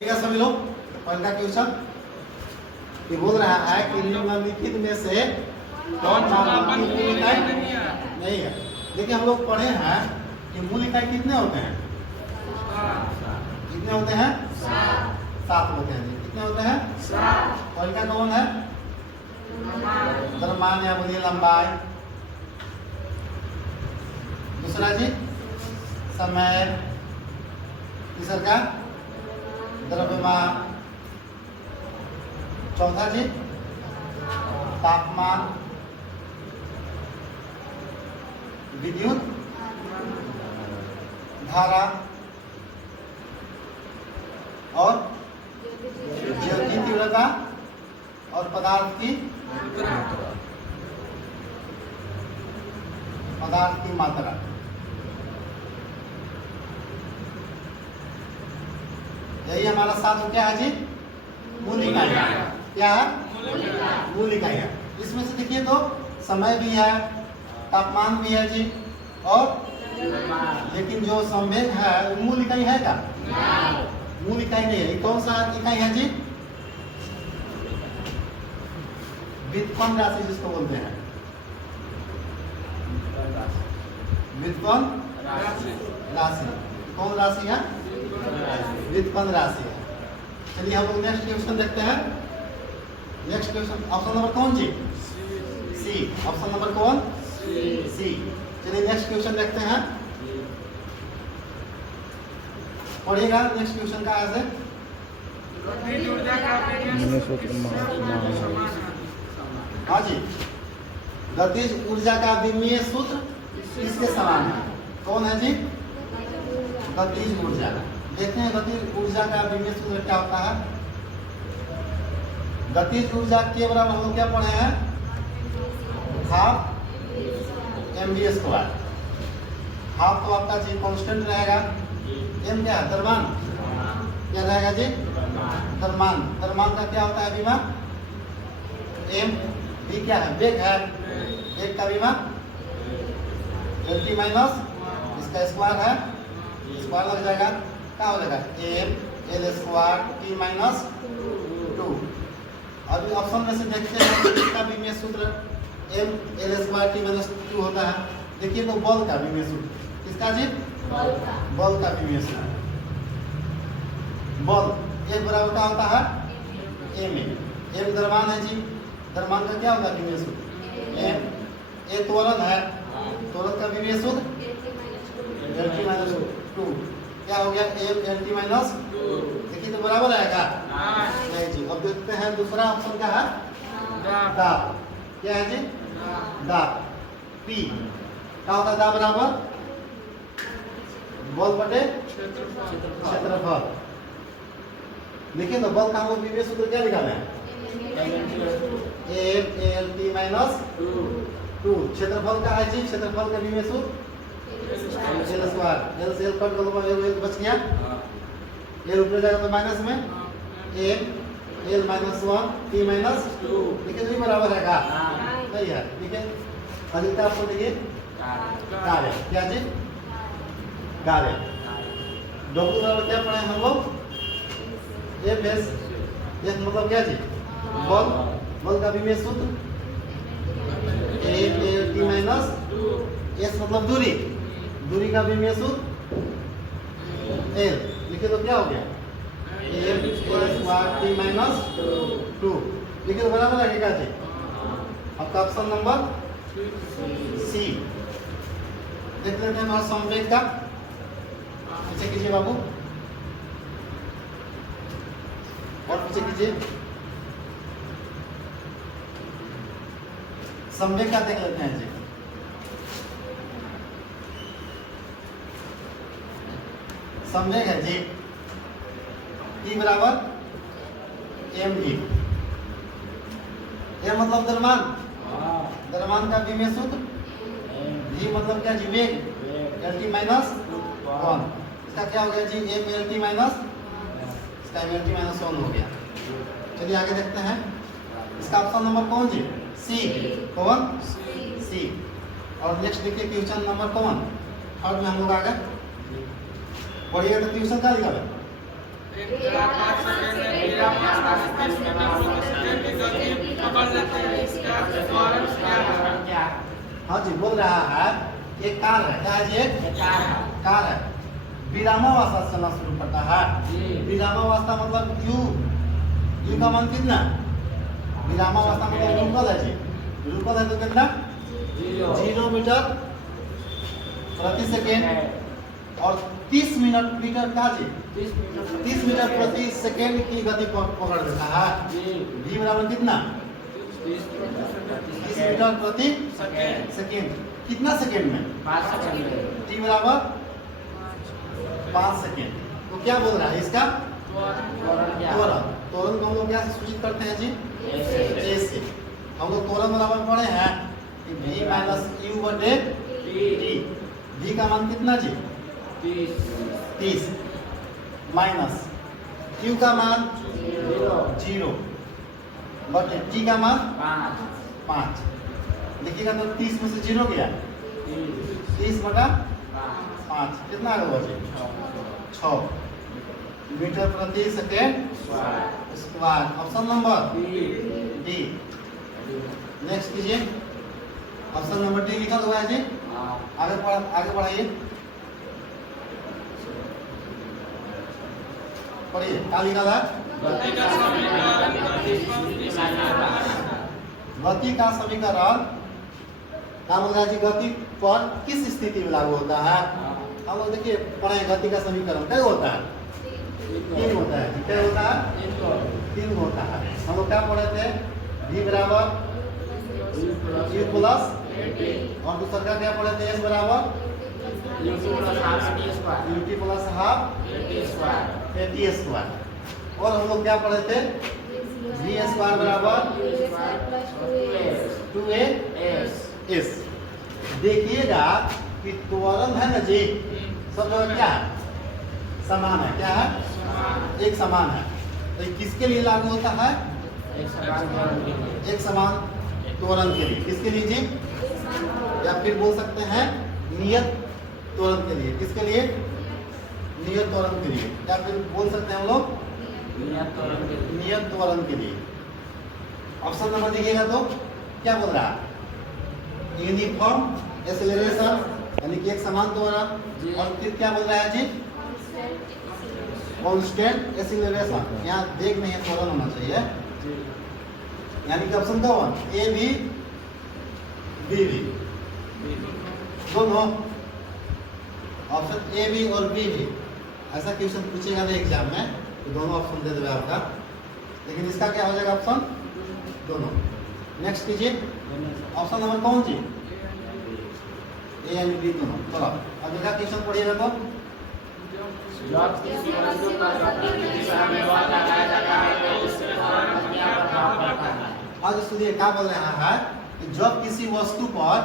ठीक है सभी लोग। पहला क्वेश्चन ये बोल रहा है कि निम्नलिखित में से कौन नाम की मूल इकाई नहीं है। देखिए हम लोग पढ़े हैं कि मूल इकाई कितने होते हैं? कितने होते हैं? 7 होते हैं। कितने होते हैं? 7। पहला कौन है? द्रव्यमान या बोलिए लंबाई। दूसरा जी समय। तीसरा का द्रव्यमान। चौथा जी तापमान। विद्युत धारा और ज्योति तीव्रता और पदार्थ की मात्रा। यही हमारा साथ क्या है जी? मूल इकाई। क्या है? मूल इकाई है। इसमें से देखिए तो समय भी है, तापमान भी है जी, और लेकिन जो संवेग है वो मूल इकाई है क्या? मूल इकाई नहीं है। कौन सा इकाई है जी? व्युत्पन्न राशि जिसको बोलते हैं। व्युत्पन्न राशि। कौन राशि है? व्युत्पन्न राशि है। चलिए हम लोग नेक्स्ट क्वेश्चन देखते हैं। नेक्स्ट क्वेश्चन ऑप्शन नंबर कौन जी? सी। ऑप्शन नंबर कौन? सी। चलिए नेक्स्ट क्वेश्चन देखते हैं। पढ़िएगा नेक्स्ट क्वेश्चन का ऐसे। हाँ जी, गतिज ऊर्जा का विमीय सूत्र किसके समान है? कौन है जी? गतिज ऊर्जा। देखते हैं गतिज ऊर्जा का विमीय सूत्र क्या होता है। गतिज ऊर्जा के बराबर हम लोग क्या पढ़े हैं? Half mv²। हाफ तो आपका जी कांस्टेंट रहेगा। m क्या है? द्रव्यमान। क्या रहेगा जी? द्रव्यमान। द्रव्यमान का क्या होता है विमा? m। v क्या है? वेग है। वेग का विमा lt माइनस इसका स्क्वायर है, स्क्वायर लग जाएगा। क्या हो जाएगा? m l² t minus 2। अभी ऑप्शन में से देखते हैं इसका विमीय सूत्र m l² t माइनस 2 होता है। देखिए तो बल का विमीय सूत्र किसका जी? बल का विमीय सूत्र। बल एक बराबर का होता है m। m द्रव्यमान है जी। द्रव्यमान का क्या होता है विमीय सूत्र? m। a त्वरण है। त्वरण का विमीय सूत्र lt माइनस 2। क्या हो गया? m lt minus 2। देखिए तो बराबर आएगा नहीं जी। अब देखते हैं दूसरा ऑप्शन क्या है? दाब। क्या है जी? दाब। p क्या होता है? दाब बराबर बल बटे क्षेत्रफल। देखिए तो बल का हम लोग विमीय सूत्र क्या निकाले हैं? m lt minus 2। क्षेत्रफल का है जी। क्षेत्रफल का विमीय सूत्र l²। l से l कट कर दो, बच गया। l ऊपर जाएगा तो माइनस में m l minus 1 t minus 2। देखिए तो बराबर है का? नहीं है। ठीक है। अधिकता आपको देखिए कार्य। क्या जी? कार्य। डब्ल्यू बराबर क्या पढ़े हम लोग? f s। f मतलब क्या जी? बल। बल का विमीय सूत्र m l t minus 2। s मतलब दूरी। दूरी का विमीय सूत्र l। लिखे तो क्या हो गया? m l² t minus 2। लिखे तो बराबर है क्या जी? आपका ऑप्शन नंबर सी। देख लेते हैं हमारा संवेग का। पीछे कीजिए बाबू, और पीछे कीजिए। संवेग का देख लेते हैं जी। संवेग है जी E बराबर mv। m मतलब द्रव्यमान। द्रव्यमान का विमीय सूत्र v मतलब क्या जी? वेग। lt minus 1। इसका क्या हो गया जी? m lt माइनस, इसका m lt माइनस 1 हो गया। चलिए आगे देखते हैं। इसका ऑप्शन नंबर कौन जी? सी। कौन? सी। और नेक्स्ट देखिए क्वेश्चन नंबर कौन? थर्ड में हम लोग आ गए। पढ़िएगा तो ट्यूशन का निकाले। हाँ जी, बोल रहा है एक कार है, क्या है जी? एक कार है, विरामावस्था से चलना शुरू करता है। विरामावस्था मतलब यू का मान कितना? विरामावस्था मतलब रुकल है जी, रुकल है तो कितना? 0 मीटर प्रति सेकेंड और 30 मीटर का जी 30 मीटर प्रति सेकेंड की गति पकड़ देता है। v बराबर कितना? 30 मीटर प्रति सेकेंड। कितना सेकेंड में? 5 सेकंड में। t बराबर 5 सेकेंड। तो क्या बोल रहा है इसका? त्वरण। त्वरण को हम लोग क्या से सूचित करते हैं जी? a से। हम लोग त्वरण बराबर पढ़े हैं कि v माइनस u बटे t। v का मान कितना जी? 30 माइनस q का मान 0 बटे t का मान 5। देखिएगा तो 30 में से 0 गया, 30 बटा 5 कितना आ गया जी? 6 मीटर प्रति second square. Option number D. Next कीजिए, ऑप्शन नंबर डी लिखा हुआ है जी। आगे बढ़ाइए, पढ़िए क्या लिखा था? गति का समीकरण क्या बोल रहा है जी? गति पर किस स्थिति में लागू होता है? हम लोग देखिए पढ़े गति का समीकरण क्या होता है? 3 होता है। क्या होता है? 3 होता है। हम लोग क्या पढ़े थे? v बराबर u प्लस और दूसरा का क्या पढ़े थे? s बराबर ut plus half at square. और हम लोग क्या पढ़े थे? v स्क्वायर बराबर 2as। देखिएगा कि त्वरण है ना जी, सब जगह क्या है? समान है। क्या है? एक समान है। तो किसके लिए लागू होता है? एक समान त्वरण के लिए। किसके लिए जी? या फिर बोल सकते हैं नियत त्वरण के लिए। किसके लिए? नियत त्वरण के लिए। या फिर बोल सकते हैं हम लोग नियत त्वरण के लिए। ऑप्शन नंबर देखिएगा तो क्या बोल रहा है? यूनिफॉर्म एक्सेलरेशन यानी कि एक समान त्वरण। और फिर क्या बोल रहा है जी? Constant acceleration. यहाँ देख नहीं है, त्वरण होना चाहिए। यानी कि ऑप्शन का 1 ए भी बी भी दोनों, ऑप्शन ए भी और बी भी। ऐसा क्वेश्चन पूछेगा ना एग्जाम में तो दोनों ऑप्शन दे देगा आपका, लेकिन इसका क्या हो जाएगा? ऑप्शन दोनों। नेक्स्ट कीजिए, ऑप्शन नंबर कौन जी? ए एंड बी दोनों। चलो अब देखा क्वेश्चन पढ़िएगा तो आज सुनिए क्या बोल रहा है कि जब किसी वस्तु पर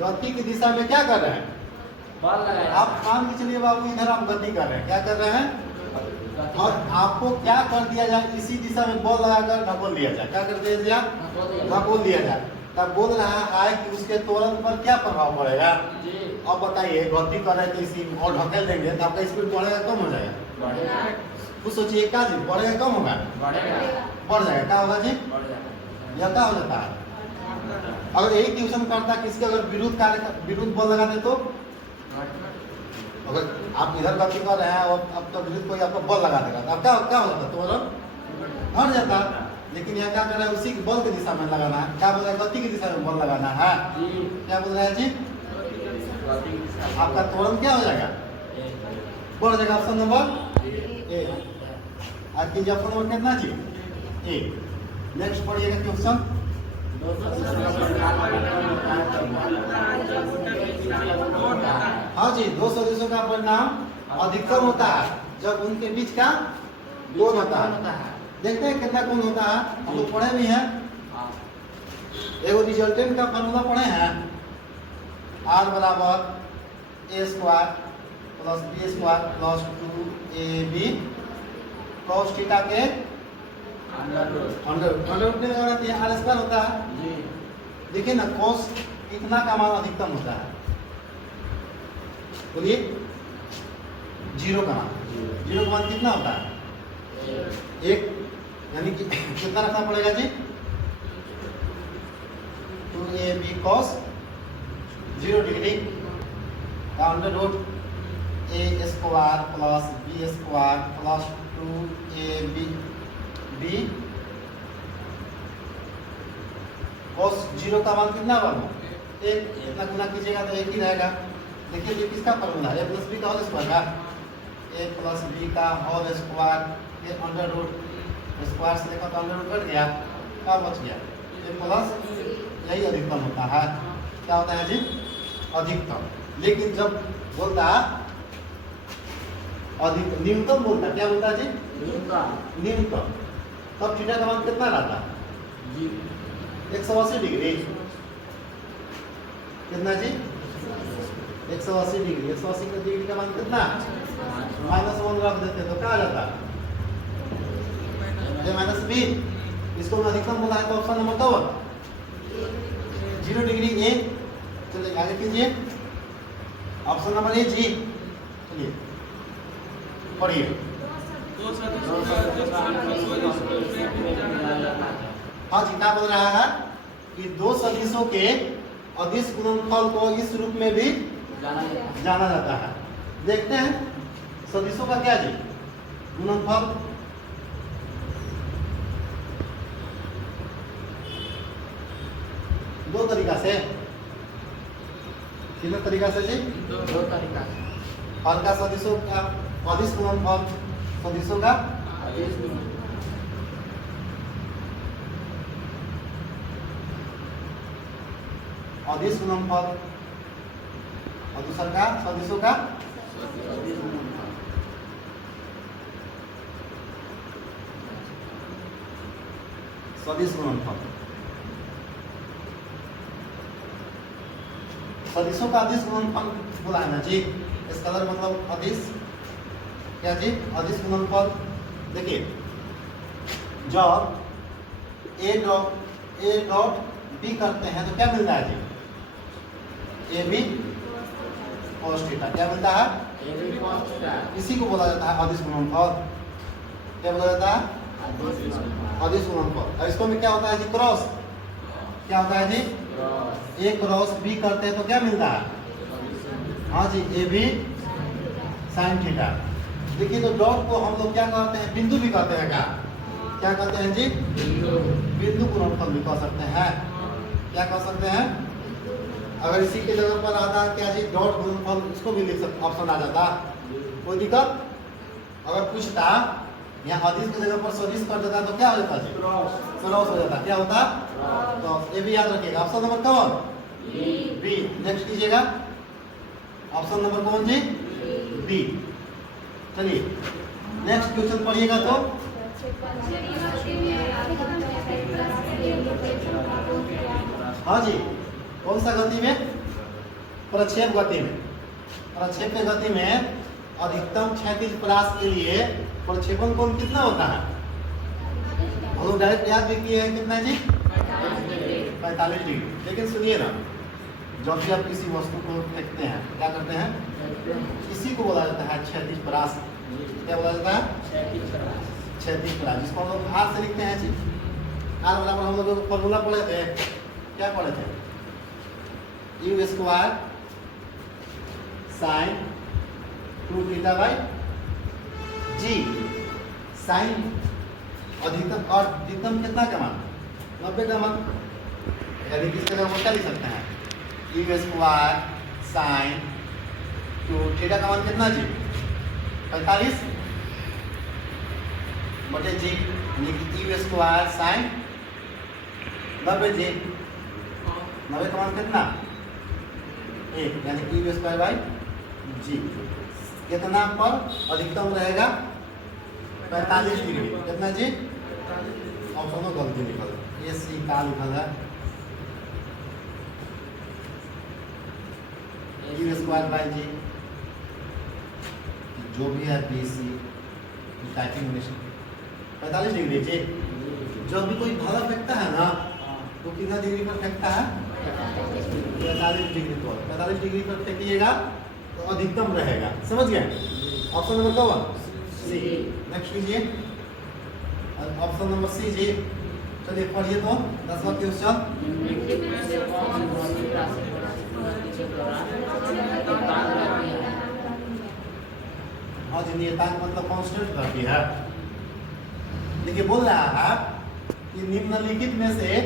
गति की दिशा में क्या कर रहे हैं? आप मान के चलिए बाबू, इधर आप गति कर रहे हैं, क्या कर रहे हैं? और आपको क्या कर दिया जाए? इसी दिशा में बॉल लगाकर ढकोल दिया जाए। क्या कर दिया जाए? ढकोल दिया जाए। तब बोल रहा है कि उसके त्वरण पर क्या प्रभाव पड़ेगा? अब बताइए, गति कर रहे थे इसी और ढकेल देंगे तो आपका स्पीड बढ़ेगा कम हो जाएगा? कुछ सोचिए, क्या जी बढ़ेगा कम होगा? बढ़ जाएगा। क्या होगा जी? यह क्या हो जाता है? अगर यही ट्यूशन करता किसके अगर विरुद्ध बॉल लगाते तो अगर आप इधर गति कर रहे हैं और आपका विरुद्ध कोई आपका बॉल लगा देगा तो अब क्या हो जाता? त्वरण हट जाता। लेकिन यहाँ क्या कर रहा है? उसी बॉल की दिशा में लगाना है। क्या बोल रहा है? गति की दिशा में बॉल लगाना है। क्या बोल रहा है जी? आपका त्वरण क्या हो जाएगा? बढ़ जाएगा। Option number A. आज की ऑप्शन नंबर कितना जी? ए। नेक्स्ट पढ़िएगा क्वेश्चन। हाँ जी, दो सदिशों का परिणाम अधिकतम होता है जब उनके बीच का कोण होता है। देखते हैं कितना कोण होता है, हम लोग पढ़े भी हैं। एगो रिजल्टेंट का फॉर्मूला पढ़े हैं, r बराबर a square plus b square plus 2ab cos theta के अंडर में लगाना चाहिए। r स्क्वायर होता है। देखिए ना, cos कितना का मान अधिकतम होता है? बोलिए। 0 का मान। 0 का मान कितना होता है? 1। यानी कि कितना रखना पड़ेगा जी 2ab cos 0 डिग्री का under root a square plus b square plus 2ab b cos 0 का मान कितना होगा एक, इतना गुना कीजिएगा तो एक ही रहेगा। देखिए ये किसका फॉर्मूला है, a प्लस बी का होल स्क्वायर का, a प्लस बी का होल स्क्वायर ये अंडर रूट स्क्वायर से देखा तो अंडर रूट कट गया, क्या बच गया a प्लस, यही अधिकतम होता है। क्या होता है जी अधिकतम। लेकिन जब बोलता अधिक न्यूनतम बोलता क्या बोलता है जी न्यूनतम, तब थीटा का मान कितना रहता 180 डिग्री। कितना जी 180 डिग्री, 180 डिग्री का मान कितना -1 रख देते तो क्या आ जाता -b। इसको अधिकतम बोला है तो ऑप्शन नंबर क्या हुआ 0 डिग्री ए। चलिए आगे कीजिए, ऑप्शन नंबर ए जी। चलिए पढ़िए। हाँ जी, क्या बोल रहा है कि दो सदिशों के अदिश गुणनफल को इस रूप में भी जाना जाता है। देखते हैं सदिशों का क्या जी गुणनफल। दो तरीका से, कितने तरीका से जी दो तरीका से। फल का सदिशों का अदिश गुणनफल, सदिशों का अदिश गुणनफल और दूसरा का सदिशों का सदिश गुणनफल। सदिशों का अदिश गुणनफल बोला है ना जी, इसका मतलब अदिश क्या जी अदिश गुणनफल। देखिए जब ए डॉट बी करते हैं तो क्या मिलता है जी ए बी cos थीटा। क्या मिलता है इसी को बोला जाता है अदिश गुणनफल। क्या बोला जाता है अदिश गुणनफल। और इसको में क्या होता है जी क्रॉस। क्या होता है जी ए क्रॉस बी करते हैं तो क्या मिलता है हाँ जी ए बी साइन थीटा। देखिए तो डॉट को हम लोग क्या कहते हैं बिंदु भी कहते हैं। क्या कहते हैं जी बिंदु गुणनफल भी कह सकते हैं। क्या कह सकते हैं अगर इसी के जगह पर आता क्या जी डॉट गुणनफल, इसको भी लिख सकते, ऑप्शन आ जाता कोई दिक्कत। अगर पूछता यहाँ अदिश की जगह पर सदिश कर देता तो क्या हो जाता जी क्रॉस हो जाता। क्या होता तो ये भी याद रखिएगा। ऑप्शन नंबर कौन बी। नेक्स्ट कीजिएगा ऑप्शन नंबर कौन जी बी। चलिए नेक्स्ट क्वेश्चन पढ़िएगा तो हाँ जी कौन सा गति में प्रक्षेप गति में। प्रक्षेप गति में अधिकतम क्षैतिज परास के लिए प्रक्षेपण कोण कितना होता है हम लोग डायरेक्ट याद भी किए हैं कितना जी 45 डिग्री। लेकिन सुनिए ना जब भी आप किसी वस्तु को फेंकते हैं क्या करते हैं इसी को बोला जाता है क्षैतिज परास। क्या बोला जाता है क्षैतिज परास, जिसको हम लोग आर से लिखते हैं जी। आर बराबर हम लोग फॉर्मूला पढ़े थे, क्या पढ़े थे u square sine 2 theta by g. Sine अधिकतम और अधिकतम कितना का मान 90 का मान, यानी किस तरह वो क्या लिख सकते हैं यू स्क्वायर साइन 2 थीटा का मान कितना जी 45 बटे जी, यानी यू स्क्वायर साइन 90 जी। 90 का मान कितना 1, यानी कि यू स्क्वायर बाई जी। कितना पर अधिकतम रहेगा 45 डिग्री। कितना जी ऑप्शन में गलती लिखा है, ए सी का लिखा है यू स्क्वायर बाई जी। जो भी है B C typing mission 45 degree जी। जब भी कोई भाला फेंकता है ना तो कितना डिग्री पर फेंकता है 45 डिग्री पर। 45 डिग्री पर फेंकिएगा तो अधिकतम रहेगा। समझ गए। ऑप्शन नंबर कौन सी। नेक्स्ट कीजिए ऑप्शन नंबर सी जी। चलिए पढ़िए तो 10वां क्वेश्चन। निम्नलिखित में से कौन सी भौतिक राशि परिस्थिति के दौरान नियतांक रहती है? हाँ जी, नियतांक मतलब कांस्टेंट रहती है। देखिए बोल रहा है कि निम्नलिखित में से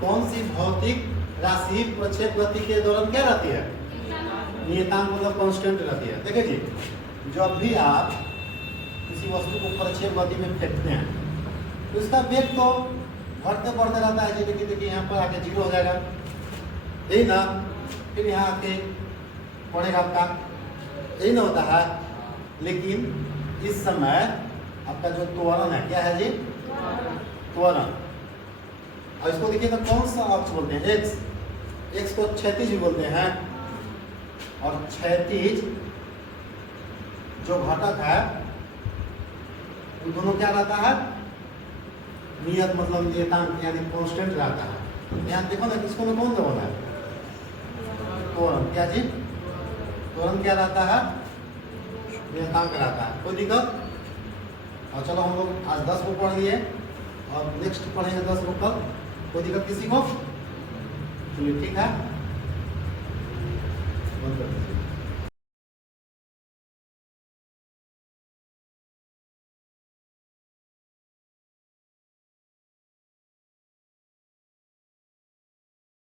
कौन सी भौतिक राशि प्रक्षेप गति के दौरान क्या रहती है? नियतांक मतलब कांस्टेंट रहती है। देखिए जी, जब भी आप किसी वस्तु को प्रक्षेप गति में फेंकते हैं तो इसका वेग तो बढ़ते बढ़ते रहता है। जैसे कि देखिए यहाँ पर आके 0 हो जाएगा, यही ना, फिर यहाँ आके बढ़ेगा आपका, यही ना होता है। लेकिन इस समय आपका जो त्वरण है, क्या है जी? त्वरण। और इसको देखिए तो कौन सा अक्ष बोलते हैं? एक्स। एक्स को क्षैतिज भी बोलते हैं। और क्षैतिज जो घटक है वो दोनों क्या रहता है? नियत मतलब नियतांक यानी कांस्टेंट रहता है। यहाँ देखो ना, किसको में कौन दबाना है? त्वरण। क्या जी? त्वरण क्या रहता है? नियतांक रहता है। कोई दिक्कत? और चलो हम लोग आज 10 को पढ़ लिए और नेक्स्ट पढ़ेंगे 10 को कल। कोई दिक्कत किसी को? चलिए ठीक है, बंद कर दीजिए।